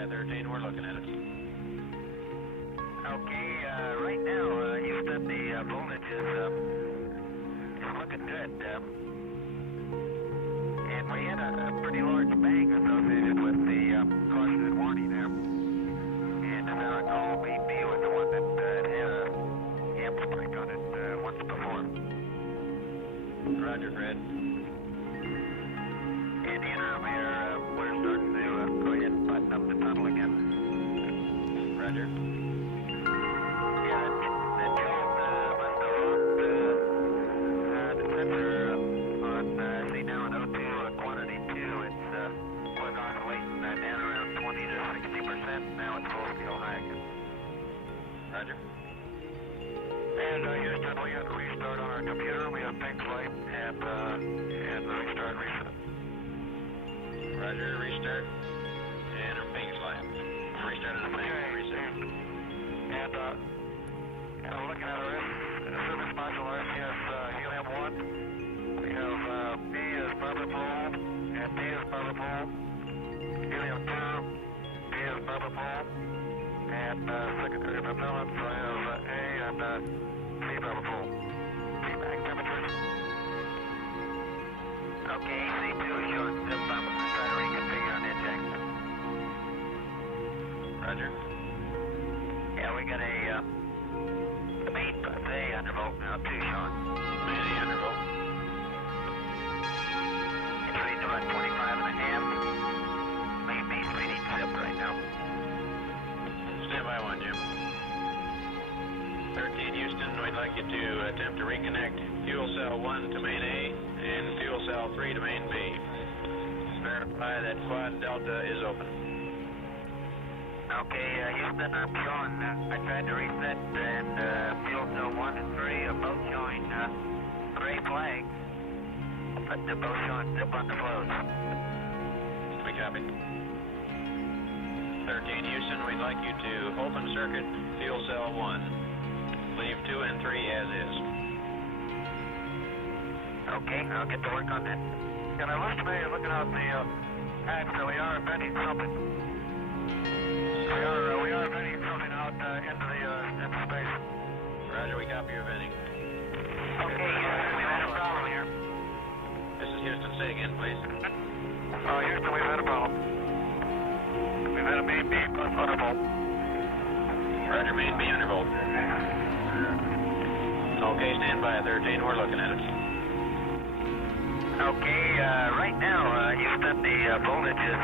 by 13, we're looking at it. Okay, right now, Houston, the voltage is looking good. And we had a pretty large bang associated with the caution and warning there. And as I recall, BP was the one that had a amp spike on it once before. Roger, Fred. In the interim here, we're starting to go ahead and button up the tunnel again. Roger. Yeah, the Jones must have lost the sensor on C now in O2 quantity 2. It's was oscillating down around 20 to 60%. Now it's full scale high again. Roger. And Houston, we had to restart on our computer. We have pink light and restart reset. Roger, restart. And our ping's light. Restart on the ping, reset. And looking at our service module RCS helium 1, we have B is purple and D is purple. Helium 2, B is purple. And secondary propellants, I have A and C purple. Feedback temperatures. Okay, C2 is showing zip bump. I'm trying to reconfigure on inject. Roger. Yeah, we got the main bus A undervolt now too, Sean. Main A undervolt. It's reading about 25 and a half. Main B's reading zip right now. Stand by 1, Jim. 13 Houston, we'd like you to attempt to reconnect fuel cell 1 to main A and fuel cell 3 to main B. Verify that quad delta is open. Okay, Houston, I'm showing, I tried to reset and fuel cell 1 and 3 are both showing gray flags, but they're both showing zip on the flows. We copy. 13 Houston, we'd like you to open circuit fuel cell 1. Leave 2 and 3 as is. Okay, I'll get to work on that. And I looks to me, looking out the axle, we are venting something. We are venting something out into space. Roger, we copy your venting. Okay, we've had a problem here. This is Houston, say again, please. Houston, we've had a problem. We've had a main B plus undervolt. Roger, main B undervolt. Okay, stand by 13, we're looking at it. Okay, right now, Houston, the voltage is